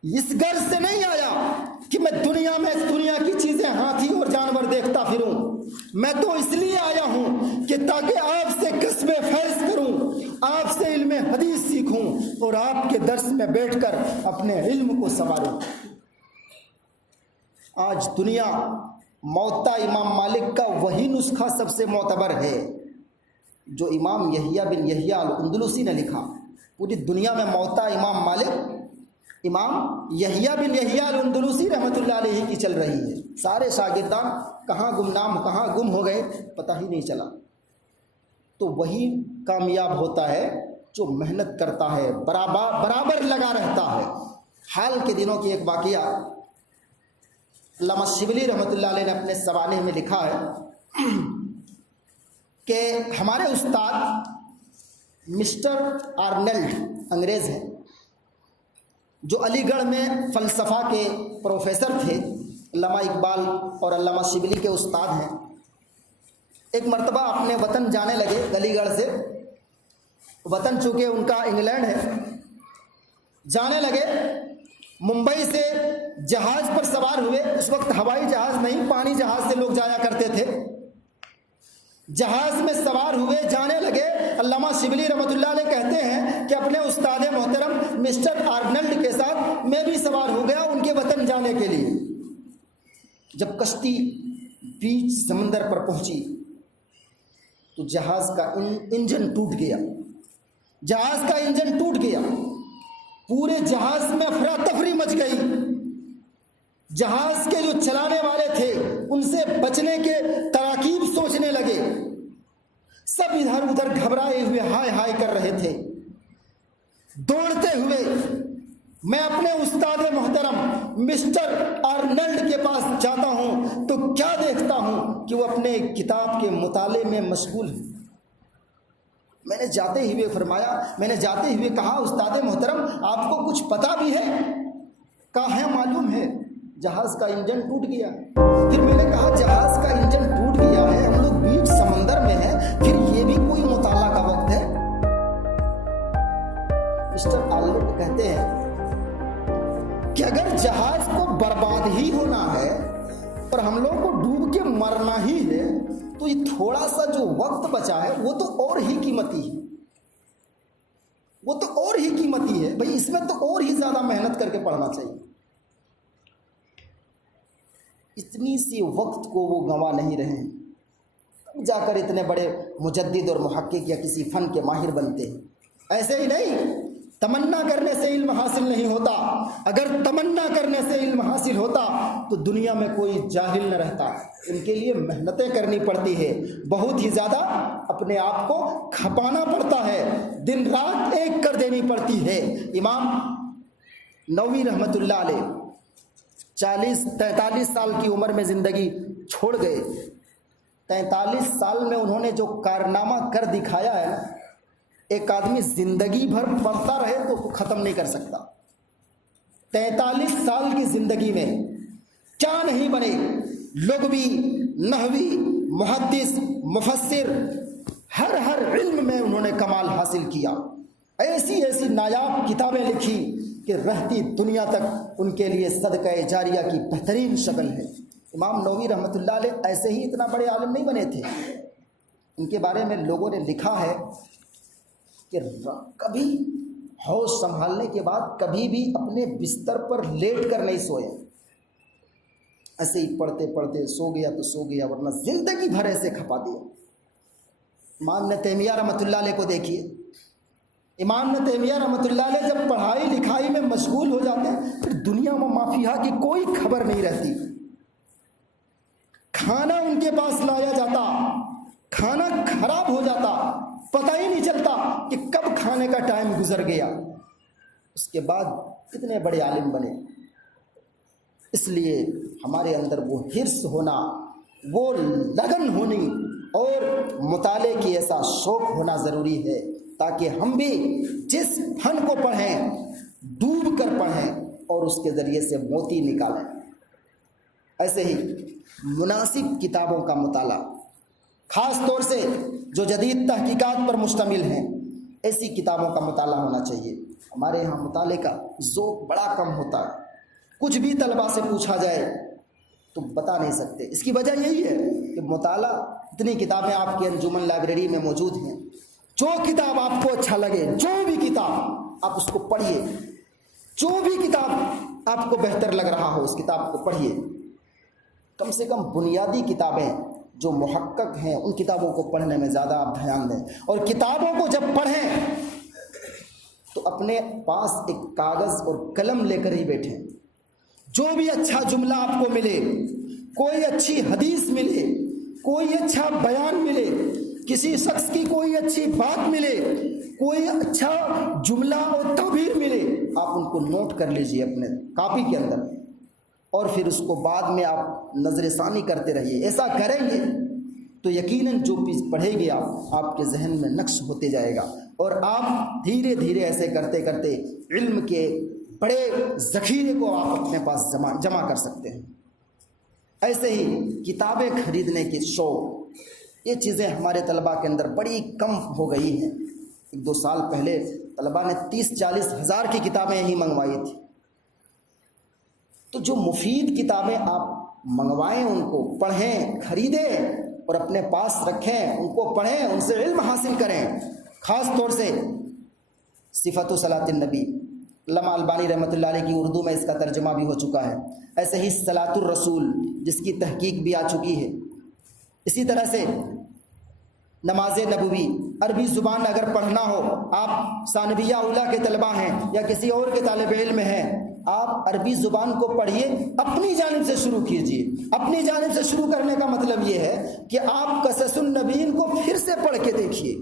اس غرض سے نہیں آیا کہ میں دنیا کی چیزیں ہاتھی اور جانور دیکھتا پھروں، میں تو اس لیے آیا ہوں کہ تاکہ آپ سے کسب فیض کروں، آپ سے علم حدیث سیکھوں اور آپ کے درس میں بیٹھ کر اپنے علم کو سنواروں۔ آج دنیا موطا امام مالک کا وہی نسخہ سب سے معتبر ہے جو امام یحییٰ بن یحییٰ الاندلسی نے لکھا۔ پوری دنیا میں موطا امام مالک امام یحییٰ بن یحییٰ الاندلسی رحمۃ اللہ علیہ کی چل رہی ہے۔ سارے شاگردان کہاں گمنام کہاں گم ہو گئے پتہ ہی نہیں چلا۔ تو وہی کامیاب ہوتا ہے جو محنت کرتا ہے، برابر لگا رہتا ہے۔ حال کے دنوں کی ایک واقعہ علامہ شبلی رحمۃ اللہ علیہ نے اپنے سوانح میں لکھا ہے کہ ہمارے استاد مسٹر آرنلڈ انگریز ہیں جو علی گڑھ میں فلسفہ کے پروفیسر تھے، علامہ اقبال اور علامہ شبلی کے استاد ہیں۔ ایک مرتبہ اپنے وطن جانے لگے علی گڑھ سے، وطن چونکہ ان کا انگلینڈ ہے، جانے لگے۔ ممبئی سے جہاز پر سوار ہوئے، اس وقت ہوائی جہاز نہیں پانی جہاز سے لوگ جایا کرتے تھے۔ جہاز میں سوار ہوئے جانے لگے۔ علامہ شبلی رحمۃ اللہ علیہ کہتے ہیں کہ اپنے استاد محترم مسٹر آرنلڈ کے ساتھ میں بھی سوار ہو گیا ان کے وطن جانے کے لیے۔ جب کشتی بیچ سمندر پر پہنچی تو جہاز کا انجن ٹوٹ گیا، جہاز کا انجن ٹوٹ گیا، پورے جہاز میں افراتفری مچ گئی۔ جہاز کے جو چلانے والے تھے ان سے بچنے کے تراکیب سوچنے لگے، سب ادھر ادھر گھبرائے ہوئے ہائے ہائے کر رہے تھے۔ دوڑتے ہوئے میں اپنے استاد محترم مسٹر آرنلڈ کے پاس جاتا ہوں تو کیا دیکھتا ہوں کہ وہ اپنے کتاب کے مطالعے میں مشغول ہے۔ میں نے جاتے ہوئے کہا استاد محترم آپ کو کچھ پتہ بھی ہے؟ کہا ہے معلوم ہے جہاز کا انجن ٹوٹ گیا۔ پھر میں نے کہا جہاز کا انجن ٹوٹ گیا ہے، ہم لوگ بیچ سمندر میں ہیں، پھر یہ بھی کوئی مطالعہ کا وقت ہے؟ مسٹر آرنلڈ کہتے ہیں کہ اگر جہاز کو برباد ہی ہونا ہے اور ہم لوگ کو ڈوب کے مرنا ہی ہے تو یہ تھوڑا سا جو وقت بچا ہے وہ تو اور ہی قیمتی ہے، بھئی اس میں تو اور ہی زیادہ محنت کر کے پڑھنا چاہیے۔ اتنی سی وقت کو وہ گنوا نہیں رہے ہیں، جا کر اتنے بڑے مجدد اور محقق یا کسی فن کے ماہر بنتے ہیں۔ ایسے ہی نہیں، تمنا کرنے سے علم حاصل نہیں ہوتا۔ اگر تمنا کرنے سے علم حاصل ہوتا تو دنیا میں کوئی جاہل نہ رہتا۔ ان کے لیے محنتیں کرنی پڑتی ہے، بہت ہی زیادہ اپنے آپ کو کھپانا پڑتا ہے، دن رات ایک کر دینی پڑتی ہے۔ امام نووی رحمۃ اللہ علیہ 43 سال کی عمر میں زندگی چھوڑ گئے۔ 43 سال میں انہوں نے جو کارنامہ کر دکھایا ہے، ایک آدمی زندگی بھر پڑھتا رہے تو ختم نہیں کر سکتا۔ 43 سال کی زندگی میں کیا نہیں بنے، لغوی، نحوی، محدث، مفسر، ہر علم میں انہوں نے کمال حاصل کیا۔ ایسی نایاب کتابیں لکھی کہ رہتی دنیا تک ان کے لیے صدقہ جاریہ کی بہترین شکل ہے۔ امام نووی رحمۃ اللہ علیہ ایسے ہی اتنا بڑے عالم نہیں بنے تھے، ان کے بارے میں لوگوں نے لکھا ہے کہ کبھی ہوش سنبھالنے کے بعد کبھی بھی اپنے بستر پر لیٹ کر نہیں سوئے، ایسے ہی پڑھتے پڑھتے سو گیا تو سو گیا، ورنہ زندگی بھر ایسے کھپا دیا۔ امام ابن تیمیہ رحمۃ اللہ علیہ کو دیکھیے، امام ابن تیمیہ رحمۃ اللہ علیہ جب پڑھائی لکھائی میں مشغول ہو جاتے ہیں پھر دنیا میں مافیہا کی کوئی خبر نہیں رہتی۔ کھانا ان کے پاس لایا جاتا، کھانا خراب ہو جاتا، پتہ ہی نہیں چلتا کہ کب کھانے کا ٹائم گزر گیا۔ اس کے بعد کتنے بڑے عالم بنے۔ اس لیے ہمارے اندر وہ حرص ہونا، وہ لگن ہونی اور مطالعے کی ایسا شوق ہونا ضروری ہے تاکہ ہم بھی جس فن کو پڑھیں ڈوب کر پڑھیں اور اس کے ذریعے سے موتی نکالیں۔ ایسے ہی مناسب کتابوں کا مطالعہ، خاص طور سے جو جدید تحقیقات پر مشتمل ہیں، ایسی کتابوں کا مطالعہ ہونا چاہیے۔ ہمارے یہاں مطالعے کا ذوق بڑا کم ہوتا ہے، کچھ بھی طلباء سے پوچھا جائے تو بتا نہیں سکتے۔ اس کی وجہ یہی ہے کہ مطالعہ، اتنی کتابیں آپ کی انجمن لائبریری میں موجود ہیں، جو کتاب آپ کو اچھا لگے، جو بھی کتاب آپ اس کو پڑھیے، جو بھی کتاب آپ کو بہتر لگ رہا ہو اس کتاب کو پڑھیے۔ کم سے کم بنیادی کتابیں جو محقق ہیں ان کتابوں کو پڑھنے میں زیادہ آپ دھیان دیں، اور کتابوں کو جب پڑھیں تو اپنے پاس ایک کاغذ اور قلم لے کر ہی بیٹھیں۔ جو بھی اچھا جملہ آپ کو ملے، کوئی اچھی حدیث ملے، کوئی اچھا بیان ملے، کسی شخص کی کوئی اچھی بات ملے، کوئی اچھا جملہ اور تعبیر ملے، آپ ان کو نوٹ کر لیجئے اپنے کاپی کے اندر، اور پھر اس کو بعد میں آپ نظر ثانی کرتے رہیے۔ ایسا کریں گے تو یقیناً جو چیز پڑھے گی آپ کے ذہن میں نقش ہوتے جائے گا، اور آپ دھیرے دھیرے ایسے کرتے کرتے علم کے بڑے ذخیرے کو آپ اپنے پاس جمع کر سکتے ہیں۔ ایسے ہی کتابیں خریدنے کی شوق، یہ چیزیں ہمارے طلباء کے اندر بڑی کم ہو گئی ہیں۔ 1-2 سال پہلے طلباء نے 30-40 ہزار کی کتابیں ہی منگوائی تھی۔ تو جو مفید کتابیں آپ منگوائیں ان کو پڑھیں، خریدیں اور اپنے پاس رکھیں، ان کو پڑھیں، ان سے علم حاصل کریں۔ خاص طور سے صفت صلاۃ النبی، علامہ البانی رحمۃ اللہ علیہ کی اردو میں اس کا ترجمہ بھی ہو چکا ہے۔ ایسے ہی صلاۃ الرسول جس کی تحقیق بھی آ چکی ہے۔ اسی طرح سے نماز نبوی، عربی زبان اگر پڑھنا ہو، آپ ثانویہ اولیٰ کے طلباء ہیں یا کسی اور کے طالب علم ہیں، آپ عربی زبان کو پڑھیے، اپنی جانب سے شروع کیجیے۔ اپنی جانب سے شروع کرنے کا مطلب یہ ہے کہ آپ قصص النبیین کو پھر سے پڑھ کے دیکھیے،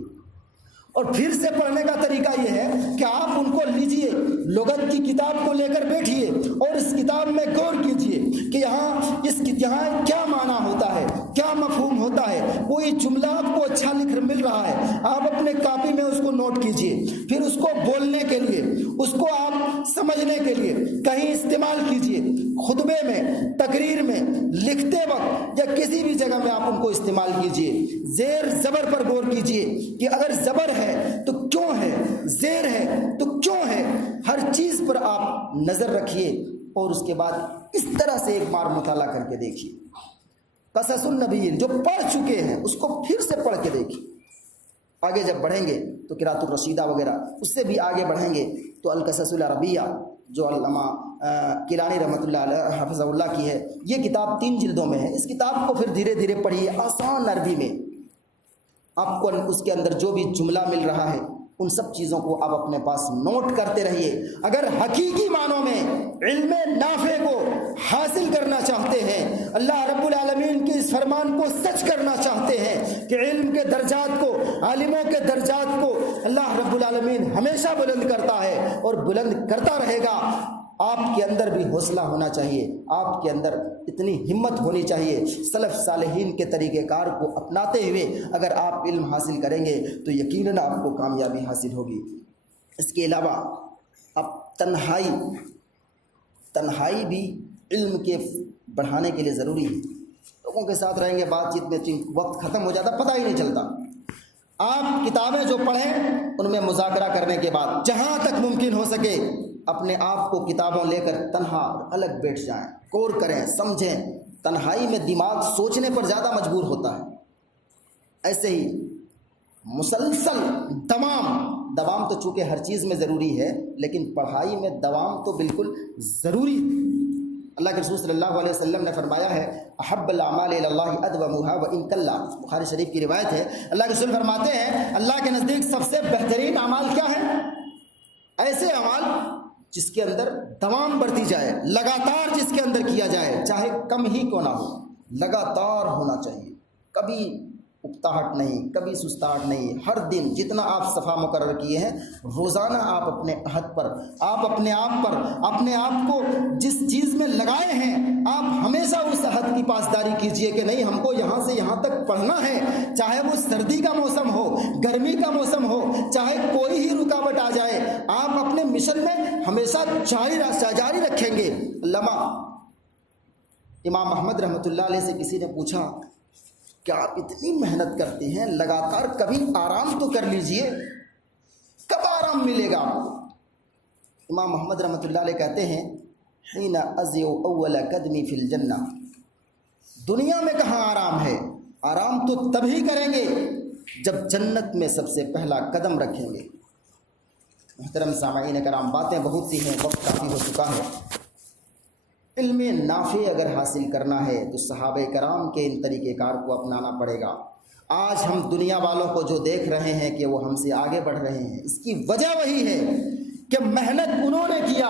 اور پھر سے پڑھنے کا طریقہ یہ ہے کہ آپ ان کو لیجئے، لغت کی کتاب کو لے کر بیٹھیے اور اس کتاب میں غور کیجئے کہ یہاں کیا معنی ہوتا ہے، کیا مفہوم ہوتا ہے۔ کوئی جملہ آپ کو اچھا مل رہا ہے، آپ اپنے کاپی میں اس کو نوٹ کیجئے، پھر اس کو بولنے کے لیے، اس کو آپ سمجھنے کے لیے کہیں استعمال کیجئے، خطبے میں، تقریر میں، لکھتے وقت یا کسی بھی جگہ میں آپ ان کو استعمال کیجئے۔ زیر زبر پر غور کیجئے کہ اگر زبر ہے تو کیوں ہے، زیر ہے تو کیوں ہے، ہر چیز پر آپ نظر رکھیے، اور اس کے بعد اس طرح سے ایک بار مطالعہ کر کے دیکھیے۔ قصص النبیین جو پڑھ چکے ہیں اس کو پھر سے پڑھ کے دیکھیے۔ آگے جب بڑھیں گے تو قراءۃ الرشیدہ وغیرہ، اس سے بھی آگے بڑھیں گے تو القصص العربیہ جو علامہ کیلانی رحمۃ اللہ علیہ حفظہ اللہ کی ہے، یہ کتاب 3 جلدوں میں ہے۔ اس کتاب کو پھر دھیرے دھیرے پڑھیے آسان عربی میں، آپ کو اس کے اندر جو بھی جملہ مل رہا ہے ان سب چیزوں کو آپ اپنے پاس نوٹ کرتے رہیے۔ اگر حقیقی معنوں میں علم نافع کو حاصل کرنا چاہتے ہیں، اللہ رب العالمین کے اس فرمان کو سچ کرنا چاہتے ہیں کہ علم کے درجات کو، عالموں کے درجات کو اللہ رب العالمین ہمیشہ بلند کرتا ہے اور بلند کرتا رہے گا، آپ کے اندر بھی حوصلہ ہونا چاہیے، آپ کے اندر اتنی ہمت ہونی چاہیے۔ سلف صالحین کے طریقہ کار کو اپناتے ہوئے اگر آپ علم حاصل کریں گے تو یقیناً آپ کو کامیابی حاصل ہوگی۔ اس کے علاوہ اب تنہائی بھی علم کے بڑھانے کے لیے ضروری ہے۔ لوگوں کے ساتھ رہیں گے، بات چیت میں وقت ختم ہو جاتا، پتہ ہی نہیں چلتا۔ آپ کتابیں جو پڑھیں ان میں مذاکرہ کرنے کے بعد جہاں تک ممکن ہو سکے اپنے آپ کو کتابوں لے کر تنہا الگ بیٹھ جائیں، غور کریں، سمجھیں۔ تنہائی میں دماغ سوچنے پر زیادہ مجبور ہوتا ہے۔ ایسے ہی مسلسل دوام تو چونکہ ہر چیز میں ضروری ہے، لیکن پڑھائی میں دوام تو بالکل ضروری ہے۔ اللہ کے رسول صلی اللہ علیہ وسلم نے فرمایا ہے، احب الاعمال الی اللہ ادومھا وان قل، بخاری شریف کی روایت ہے۔ اللہ کے رسول فرماتے ہیں اللہ کے نزدیک سب سے بہترین اعمال کیا ہے؟ ایسے اعمال جس کے اندر دوام بڑھتی جائے، لگاتار جس کے اندر کیا جائے، چاہے کم ہی کیوں نہ ہو، لگاتار ہونا چاہیے، کبھی اکتاہٹ نہیں، کبھی سستاہٹ نہیں، ہر دن جتنا آپ صفحہ مقرر کیے ہیں روزانہ آپ اپنے عہد پر، آپ اپنے آپ کو جس چیز میں لگائے ہیں آپ ہمیشہ اس عہد کی پاسداری کیجئے کہ نہیں ہم کو یہاں سے یہاں تک پڑھنا ہے، چاہے وہ سردی کا موسم ہو، گرمی کا موسم ہو، چاہے کوئی ہی رکاوٹ آ جائے، آپ اپنے مشن میں ہمیشہ جاری رکھیں گے۔ علامہ امام احمد رحمۃ اللہ علیہ سے کسی نے پوچھا کہ آپ اتنی محنت کرتے ہیں لگاتار، کبھی آرام تو کر لیجئے، کب آرام ملے گا آپ کو؟ امام محمد رحمۃ اللہ علیہ کہتے ہیں حین اضع اول قدمی فی الجنہ، دنیا میں کہاں آرام ہے، آرام تو تبھی کریں گے جب جنت میں سب سے پہلا قدم رکھیں گے۔ محترم سامعین کرام، باتیں بہت سی ہیں، وقت کافی ہو چکا ہے۔ علم نافع اگر حاصل کرنا ہے تو صحابہ کرام کے ان طریقہ کار کو اپنانا پڑے گا۔ آج ہم دنیا والوں کو جو دیکھ رہے ہیں کہ وہ ہم سے آگے بڑھ رہے ہیں، اس کی وجہ وہی ہے کہ محنت انہوں نے کیا،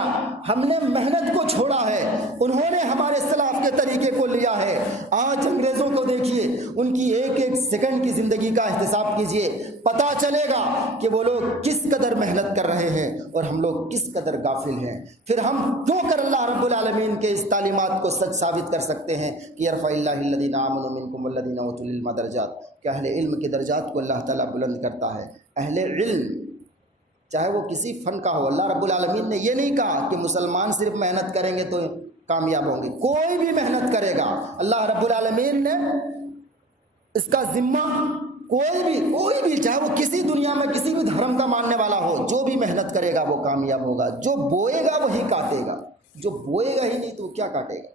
ہم نے محنت کو چھوڑا ہے، انہوں نے ہمارے سلف کے طریقے کو لیا ہے۔ آج انگریزوں کو دیکھیے، ان کی ایک ایک سیکنڈ کی زندگی کا احتساب کیجئے، پتہ چلے گا کہ وہ لوگ کس قدر محنت کر رہے ہیں اور ہم لوگ کس قدر غافل ہیں۔ پھر ہم کیوں کر اللہ رب العالمین کے اس تعلیمات کو سچ ثابت کر سکتے ہیں کہ یرفع اللہ الذین آمنوا منکم والذین اوتوا العلم درجات، کہ اہل علم کے درجات کو اللہ تعالیٰ بلند کرتا ہے۔ اہل علم چاہے وہ کسی فن کا ہو، اللہ رب العالمین نے یہ نہیں کہا کہ مسلمان صرف محنت کریں گے تو کامیاب ہوں گے، کوئی بھی محنت کرے گا اللہ رب العالمین نے اس کا ذمہ، کوئی بھی چاہے وہ کسی دنیا میں کسی بھی دھرم کا ماننے والا ہو، جو بھی محنت کرے گا وہ کامیاب ہوگا۔ جو بوئے گا وہی کاٹے گا، جو بوئے گا ہی نہیں تو وہ کیا کاٹے گا؟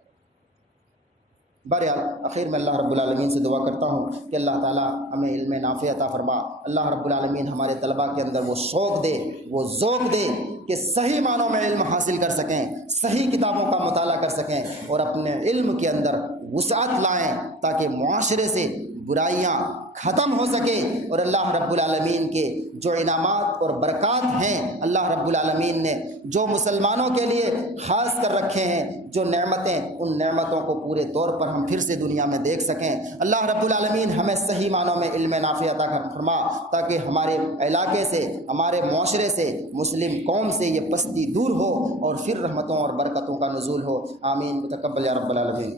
بہرحال آخر میں اللہ رب العالمین سے دعا کرتا ہوں کہ اللہ تعالیٰ ہمیں علم نافع عطا فرما۔ اللہ رب العالمین ہمارے طلباء کے اندر وہ شوق دے، وہ ذوق دے کہ صحیح معنوں میں علم حاصل کر سکیں، صحیح کتابوں کا مطالعہ کر سکیں اور اپنے علم کے اندر وسعت لائیں تاکہ معاشرے سے برائیاں ختم ہو سکے اور اللہ رب العالمین کے جو انعامات اور برکات ہیں، اللہ رب العالمین نے جو مسلمانوں کے لیے خاص کر رکھے ہیں، جو نعمتیں، ان نعمتوں کو پورے طور پر ہم پھر سے دنیا میں دیکھ سکیں۔ اللہ رب العالمین ہمیں صحیح معنوں میں علم نافع عطا فرما تاکہ ہمارے علاقے سے، ہمارے معاشرے سے، مسلم قوم سے یہ پستی دور ہو اور پھر رحمتوں اور برکتوں کا نزول ہو۔ آمین، متقبل یا رب العالمین۔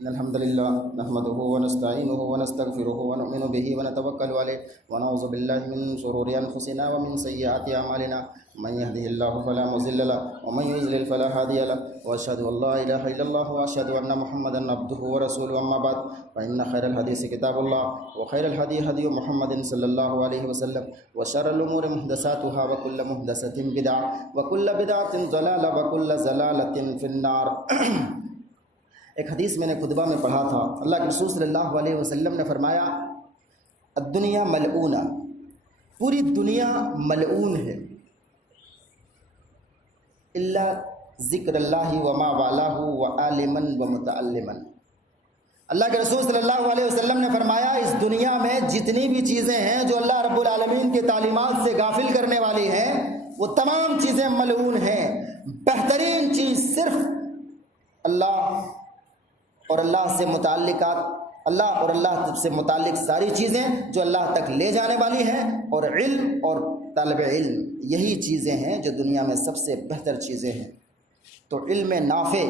الحمد للہ نحمده ونستعینه ونستغفره ونؤمن به ونتوکل علیہ ونعوذ باللہ من شرور انفسنا ومن سیئات اعمالنا من يهده الله فلا مضل له ومن يضلل فلا هادي له واشهد ان لا اله الا الله واشهد ان محمدا عبده ورسوله اما بعد فان خير الحديث كتاب الله وخير الهدي هدي محمد صلى الله عليه وسلم وشر الامور محدثاتها وكل محدثة بدعة وكل بدعة ضلالة وكل ضلالة في النار۔ ایک حدیث میں نے خطبہ میں پڑھا تھا، اللہ کے رسول صلی اللہ علیہ وسلم نے فرمایا الدنیا ملعونہ، پوری دنیا ملعون ہے، الا ذکر اللہ وما والہ وعالما ومتعلما۔ اللہ کے رسول صلی اللہ علیہ وسلم نے فرمایا اس دنیا میں جتنی بھی چیزیں ہیں جو اللہ رب العالمین کے تعلیمات سے غافل کرنے والی ہیں، وہ تمام چیزیں ملعون ہیں۔ بہترین چیز صرف اللہ اور اللہ سے متعلقات، اللہ اور اللہ سے متعلق ساری چیزیں جو اللہ تک لے جانے والی ہیں، اور علم اور طالب علم، یہی چیزیں ہیں جو دنیا میں سب سے بہتر چیزیں ہیں۔ تو علم نافع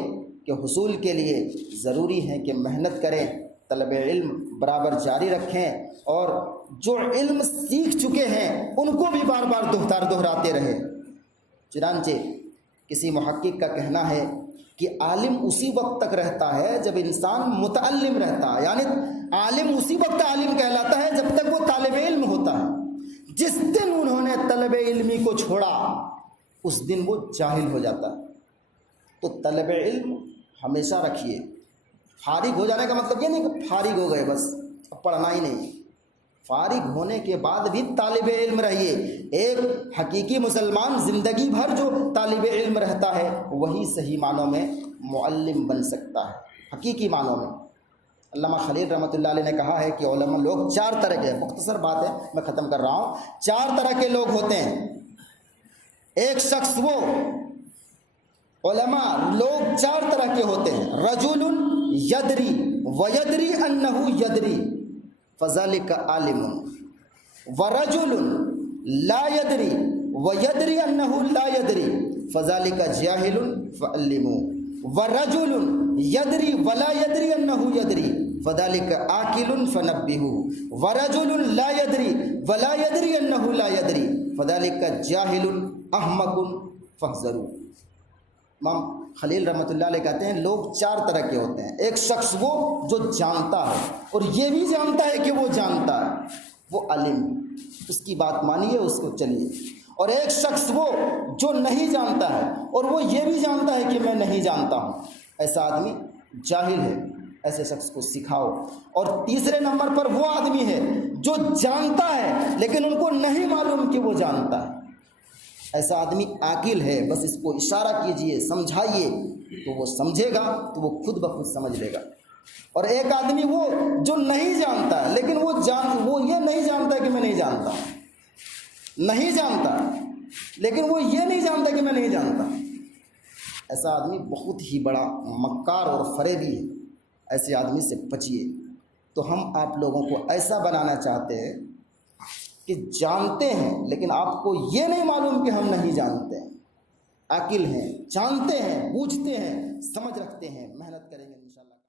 کے حصول کے لیے ضروری ہے کہ محنت کریں، طلب علم برابر جاری رکھیں اور جو علم سیکھ چکے ہیں ان کو بھی بار بار دہراتے رہیں۔ چنانچہ کسی محقق کا کہنا ہے کہ عالم اسی وقت تک رہتا ہے جب انسان متعلم رہتا ہے، یعنی عالم اسی وقت عالم کہلاتا ہے جب تک وہ طالب علم ہوتا ہے۔ جس دن انہوں نے طلب علمی کو چھوڑا اس دن وہ جاہل ہو جاتا ہے۔ تو طلب علم ہمیشہ رکھیے۔ فارغ ہو جانے کا مطلب یہ نہیں کہ فارغ ہو گئے بس اب پڑھنا ہی نہیں، فارغ ہونے کے بعد بھی طالب علم رہیے۔ ایک حقیقی مسلمان زندگی بھر جو طالب علم رہتا ہے وہی صحیح معنوں میں معلم بن سکتا ہے، حقیقی معنوں میں۔ علامہ خلیل رحمۃ اللہ علیہ نے کہا ہے کہ علماء لوگ چار طرح کے، مختصر بات ہے میں ختم کر رہا ہوں، چار طرح کے لوگ ہوتے ہیں۔ ایک شخص وہ علماء لوگ چار طرح کے ہوتے ہیں. رجل یدری ویدری انہ یدری فذلک عالم، ورجل لا یدری ویدری انہ لا یدری فذلک جاہل فعلموا، ورجل یدری ولا یدری انہ یدری فذلک عاقل فنبہوا، ورجل لا یدری ولا یدری انہ لا یدری فذلک جاہل احمق فاحذروا. امام خلیل رحمۃ اللہ علیہ کہتے ہیں لوگ چار طرح کے ہوتے ہیں. ایک شخص وہ جو جانتا ہے اور یہ بھی جانتا ہے کہ وہ جانتا ہے، وہ عالم، اس کی بات مانیے، اس کو چلیے. اور ایک شخص وہ جو نہیں جانتا ہے اور وہ یہ بھی جانتا ہے کہ میں نہیں جانتا ہوں، ایسا آدمی جاہل ہے، ایسے شخص کو سکھاؤ. اور تیسرے نمبر پر وہ آدمی ہے جو جانتا ہے لیکن ان کو نہیں معلوم کہ وہ جانتا ہے، ایسا آدمی عاقل ہے، بس اس کو اشارہ کیجئے، سمجھائیے تو وہ سمجھے گا، تو وہ خود بخود سمجھ لے گا. اور ایک آدمی وہ جو نہیں جانتا ہے لیکن وہ یہ نہیں جانتا کہ میں نہیں جانتا، نہیں جانتا لیکن وہ یہ نہیں جانتا کہ میں نہیں جانتا، ایسا آدمی بہت ہی بڑا مکار اور فریبی ہے. ایسے آدمی سے بچیے. تو ہم آپ لوگوں کو ایسا بنانا چاہتے ہیں کہ جانتے ہیں لیکن آپ کو یہ نہیں معلوم کہ ہم نہیں جانتے ہیں، عاقل ہیں، جانتے ہیں، بوجھتے ہیں، سمجھ رکھتے ہیں، محنت کریں گے.